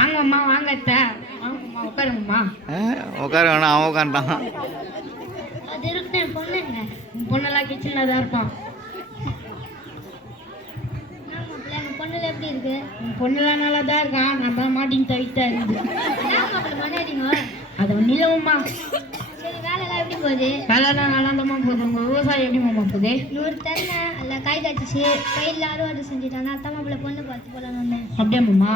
வாங்கம்மா வாங்க வாங்கம்மா உட்காருங்கம்மா. உட்கார வேணாம், அவன் உட்காந்துட்டான். அது இருக்கு பொண்ணுங்க, பொண்ணெல்லாம் கிச்சன்ல தான் இருப்பான். பொண்ணுல எப்படி இருக்கு? பொண்ணுலாம் நல்லா தான் இருக்கான். நான் தான் மாட்டின்னு தவிட்டா இருக்குது. அது ஒன்றும் இல்லைம்மா. சரி, வேலைலாம் எப்படி போகுது? வேலைலாம் நல்லா தான் போகுது. உங்கள் விவசாயம் எப்படிம்மா போகுது? 100 தென்னை அல்ல காய் காய்ச்சிச்சு, கையில் அறுவடை செஞ்சுட்டாங்க. அத்தா மாப்பிள்ள பொண்ணு பார்த்து போகலான்னு. அப்படியாம்மா?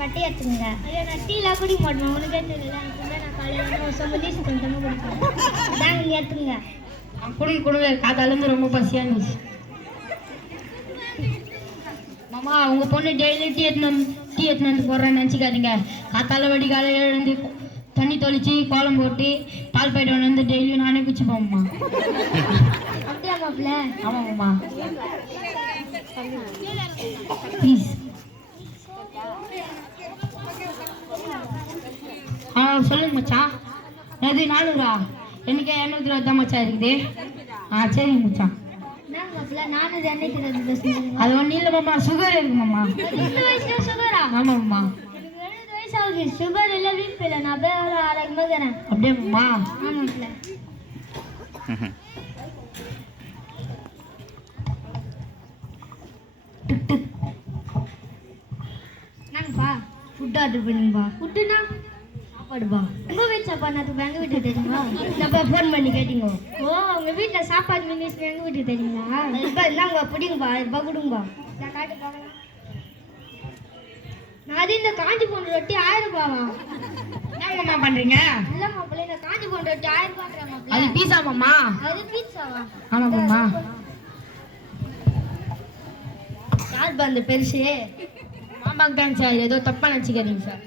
பட்டி எடுத்துங்க. ஐயோ, நான் டீலாம் குடிக்க மாட்டேன், உனக்கே தெரியல. நான் காலையில் சம்பந்தீஸ் கொஞ்சமாக குடிப்பேன். தாங்க நீங்கள் எடுத்துங்க. கொடுங்க காத்தாலேருந்து ரொம்ப பசியாக இருந்துச்சு. மாமா, உங்கள் பொண்ணு டெய்லி டீ எடுத்துன்னு வந்து போடுறேன்னு நினச்சிக்காதீங்க. காத்தால வடி காலையில் எழுந்து தண்ணி தொளிச்சு கோலம் போட்டு பால் பாய்ட்டு வந்து டெய்லியும் நானே குச்சி போம்மா. அப்படியா மாப்பிள்ள? ஆமாம்மா. ப்ளீஸ். சொல்லுங்க மச்சான். எது 400? எனக்கு 220 தான் மச்சான் இருக்குது. சரிங்க மச்சான். அது ஒன்றும் இல்லை மாமா, சுகர் இருக்கு மாமா. சுகரா? ஆமாம்மா. சுகர் இல்லை, வீக் இல்லை. நான் போய் ஒரு ஆரோக்கியமாக இருக்கிறேன். அப்படியே மாமா? ஆமாம்ல. என்னங்கப்பா ஃபுட் ஆர்டர் பண்ணுங்கப்பா. ஃபுட்டுனா சாப்பாடுப்பா. உங்கள் வீட்டு சாப்பாடு நான் எங்கள் வீட்டுக்கு தெரியுமா? நம்ம ஃபோன் பண்ணி கேட்டீங்க. ஓ, உங்கள் வீட்டில் சாப்பாடு மினிஸ் எங்கள் வீட்டுக்கு தெரியுங்களா? இப்போ இந்தாங்க பிடிங்கப்பா, இப்போ கொடுங்கப்பா. நான் காட்டு பார்க்கலாம். நான் அது இந்த காஞ்சி போன ரொட்டி 1000 ரூபாவா? என்னம்மா பண்ணுறீங்க? இல்லை மாப்பிள்ள, இந்த காஞ்சி போன ரொட்டி 1000 ரூபாங்கிறேன் மாப்பிள்ள. அது பீஸா மாமா? அது பீஸாவா? ஆமாம் மாமா. யார் அந்த பெருசு? மாமாக்கு தான் சார். ஏதோ தப்பாக நினச்சிக்கிறீங்க சார்.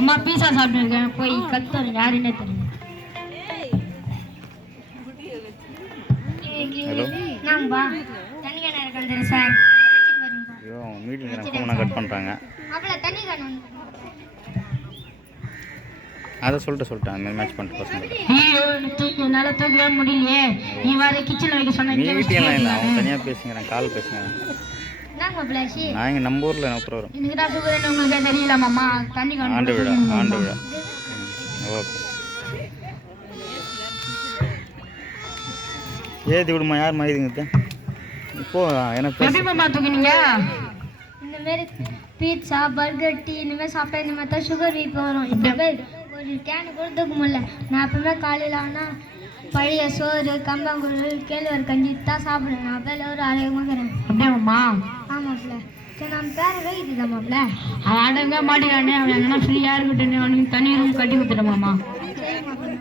அம்மா பீஸா சாப்பிட்டு இருக்கேன், போய் கத்துறேன். யாருன்னே தெரியும். நாம்பா தண்ணி கேன இருக்கேன் சார். ஐயோ, மீட்டிங் ஃபோனை கட் பண்ணுறாங்க. அப்பல தண்ணி கேன அதை சொல்லிட்டேன். அந்த மேட்ச் பண்ணிட்டு பசங்க. ஐயோ, என்னால் தூக்கவே முடியலையே. நீ வர கிச்சனில் வைக்க சொன்ன. மீட்டிங்லாம் இல்லை, அவன் தனியாக பேசுங்கிறேன், கால் பேசுங்க. நான் இங்கே நம்ம ஊரில் என்ன ப்ரோக்ராம். எனக்கு தான் சுகர் உங்களுக்கு தெரியல மாமா. தண்ணி கேன ஆண்டு விழா. ஓகே, ஏற்றி விடுமா. யார் மாயுதுங்க இப்போ? எனக்கு எப்படி மாமா தூக்கினீங்க? இந்த மாதிரி பீட்சா, பர்கர், டீ இந்த மாதிரி சாப்பிட்டா இந்த மாதிரி தான் சுகர் வீக் வரும். இப்போ ஒரு கேனு கூட தூக்க முடியல. நான் எப்பவுமே காலையில் ஆனால் பழைய சோறு, கம்பங்கூழ், கேழ்வரகு கஞ்சி தான் சாப்பிடுவேன். நான் பேர் ஒரு ஆரோக்கியமாக்கிறேன். அப்படியாம்மா? ஆமாப்ல. சரி, நம்ம பேரை வைக்குது மாப்பிள்ள. அவன் அடங்க மாட்டேங்கானே. அவன் எங்கன்னா ஃப்ரீயாக இருக்கட்டும், அவனுக்கு தனி ரூம் கட்டி கொடுத்துட்டோமாம்மா. சரி மாப்பிள்ள.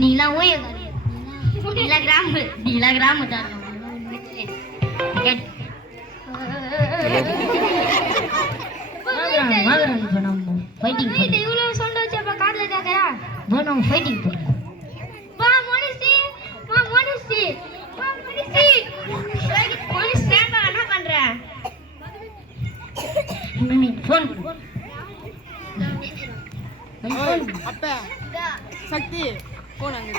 நீலாம் ஓய கிராம தான். இவ்வளவு சொந்த வச்சப்ப காதுல கேட்கயா? ஃபைட்டிங் போறேன். வா மோனிஸ்டி, வா மோனிஸ்டி, வா மோனிஸ்டி. மோனிஸ்டி என்ன பண்ற? ஃபோன் அப்பா சக்தி ஃபோன் அங்க.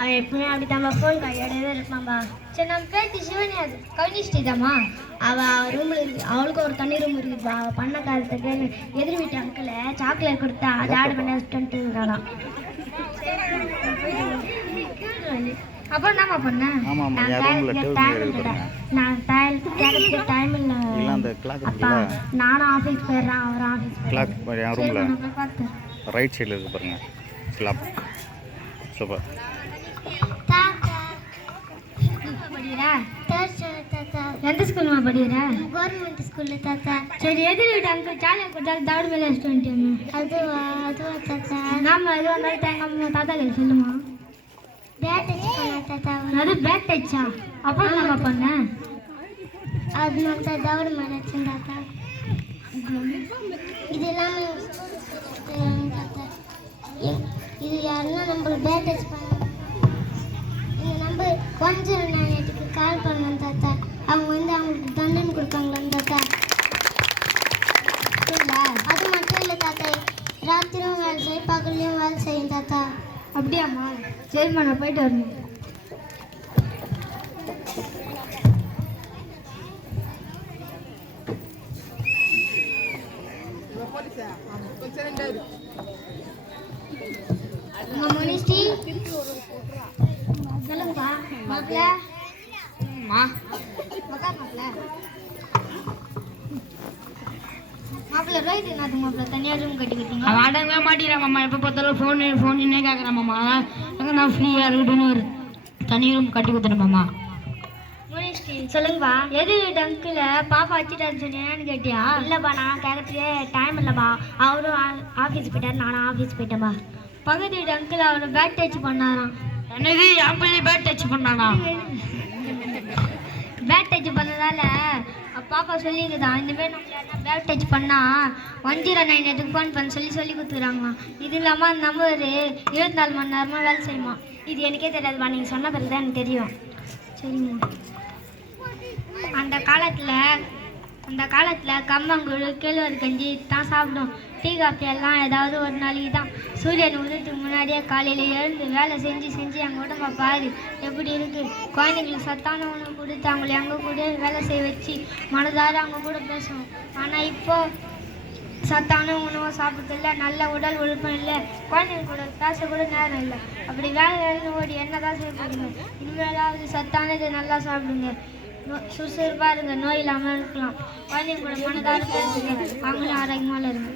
அவன் எப்பவுமே அப்படித்தாம்மா, ஃபோன் கையோடவே இருப்பான்பா. சரி, நம்ம பேத்தி சிவனி அது கம்யூனிஸ்டி தாம்மா. அவள் ரூமில் இருக்கு. அவளுக்கு ஒரு தனி ரூம் இருக்குதுப்பா. அவள் பண்ண காலத்துக்கு எதிர் வீட்டு அங்கிள் சாக்லேட் கொடுத்தா அதை ஆர்டர் பண்ணி வச்சுட்டு இருக்காளாம். அப்புறம் என்னம்மா பண்ணேன்? நான் டைம் இல்லை அப்பா. நானும் ஆஃபீஸ் போயிடுறேன், அவரும் ஆஃபீஸ் போயிடுறேன். பார்த்தேன் ரைட் சைடில் இருக்கு பாருங்க. Slab super. எந்த ஸ்கூல்மா படிக்கிற? கவர்மெண்ட் ஸ்கூல்ல தாத்தா. சரி, எதிர் வீட்டு அங்கிள் சாக்லேட் கொடுத்தாலும் தவிடு மேலே வச்சுட்டு வந்துட்டேன். அதுவா தாத்தா? நாம எது வந்தாலும் தேங்காய் தாத்தா கையில் சொல்லுமா. பேட் டச் தாத்தா. அது பேட் டச்சா? அப்புறம் நம்ம பண்ண அது நம்ம தவிடு மேலே வச்சேன் தாத்தா. இதெல்லாம் தாத்தா ஒரு பேட் டச் பண்ண இந்த நம்பர் 1098க்கு கால் பண்ணலாம் தாத்தா. அவங்க வந்து அவங்களுக்கு தண்டனை கொடுப்பாங்களான்னு தாத்தா. அது மட்டும் இல்லை தாத்தா, ராத்திரியும் வேலை செய்யும் பகல்லையும் வேலை செய்யும் தாத்தா. அப்படியாம்மா? சரிம்மா, நான் போயிட்டு வரணும். முனிஸ்டி சொல்லுங்கப்பா. மாப்பிள்ள மாப்பிள்ள ரோஹித் என்ன மாப்பிள்ள தனியாக ரூம் கட்டிக்கிட்டீங்க? வாடகை மாட்டிக்கிறேன் மாமா. எப்போ பார்த்தாலும் ஃபோன் கேட்குறேன் மாமா. அங்கே நான் ஃப்ரீயாக இருக்கட்டும்னு ஒரு தனி ரூம் கட்டி கொடுத்துட்டேன் மாமா. முனிஸ்டி சொல்லுங்கப்பா. எது டங்கில் பாப்பா வச்சுட்டான்னு சொன்னேன்னு கேட்டியா? இல்லைப்பா, நான் கேட்கறதுக்கே டைம் இல்லைப்பா. அவரும் ஆஃபீஸ் போயிட்டார், நானும் ஆஃபீஸ் போயிட்டேன்ப்பா. பக்கத்து வீட்டு அங்கிள் அவரை பேட் டச் பண்ணாராம். என்னது என் பையன் பேட் டச் பண்ணானா? பேட் டச் பண்ணதால பாப்பா சொல்லியிருக்குதான், இந்தமாரி நம்ம யாருன்னா பேட் டச் பண்ணால் 1098க்கு ஃபோன் பண்ண சொல்லி கொடுத்துக்கிறாங்களாம். இது இல்லாமல் அந்த நம்பர் 24 மணி நேரமாக வேலை செய்யுமா. இது எனக்கே தெரியாதுப்பா, நீங்கள் சொன்ன பிறகு தான் எனக்கு தெரியும். சரிம்மா. அந்த காலத்தில் கம்மங்கூழ் கேழ்வரகு கஞ்சி தான் சாப்பிடும். டீ காஃபி எல்லாம் ஏதாவது ஒரு நாளைக்கு தான். சூரியன் உதயத்துக்கு முன்னாடியே காலையில் எழுந்து வேலை செஞ்சு எங்கள் உடம்பை பாரு எப்படி இருக்குது. குழந்தைங்களுக்கு சத்தான உணவு கொடுத்து அவங்களை அங்கே கூட வேலை செய்ய வச்சு மனதார அவங்க கூட பேசுவோம். ஆனால் இப்போது சத்தான உணவை சாப்பிட்றதில்ல, நல்ல உடல் ஒழுக்கம் இல்லை, குழந்தைங்க கூட பேசக்கூட நேரம் இல்லை. அப்படி வேலை ஓடி என்ன தான் செய்ய போடுங்க. இனிமேலாவது சத்தானது நல்லா சாப்பிடுங்க, சுறுசுறுப்பாக இருங்க, நோய் இல்லாமல் இருக்கலாம். குழந்தைங்க கூட மனதார பேசுங்க, அவங்களும் ஆரோக்கியமாக இருங்க.